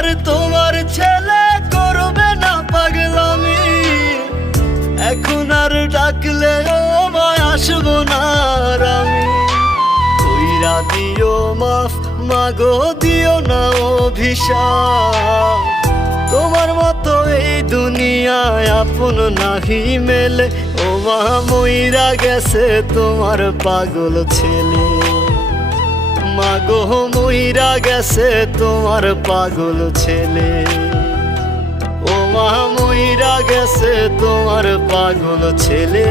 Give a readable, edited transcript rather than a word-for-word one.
আর তোমার ছেলে করবে না পাগলামি, এখন আর ডাকলে আমায় আসবো না আর আমি। কইরা দিও মাফ মাগো, দিও না অভিশাপ, তোমার মতো এই দুনিয়ায় আপন নাহি মেলে। ও মা মইরা গেছে তোমার পাগল ছেলে, মাগো মইরা গেছে তোমার পাগল ছেলে। ও মা মইরা গেছে তোমার পাগল ছেলে।